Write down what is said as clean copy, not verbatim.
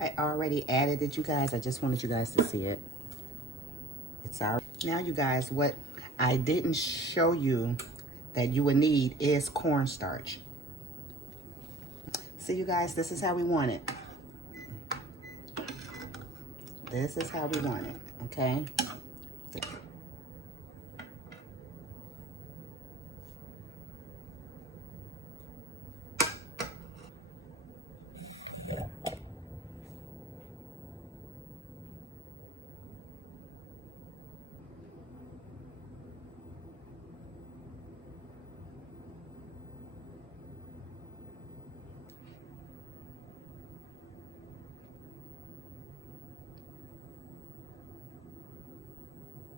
I already added it, you guys. I just wanted you guys to see it. It's already. Now, you guys, what I didn't show you that you would need is cornstarch. See, you guys, this is how we want it. This is how we want it, okay?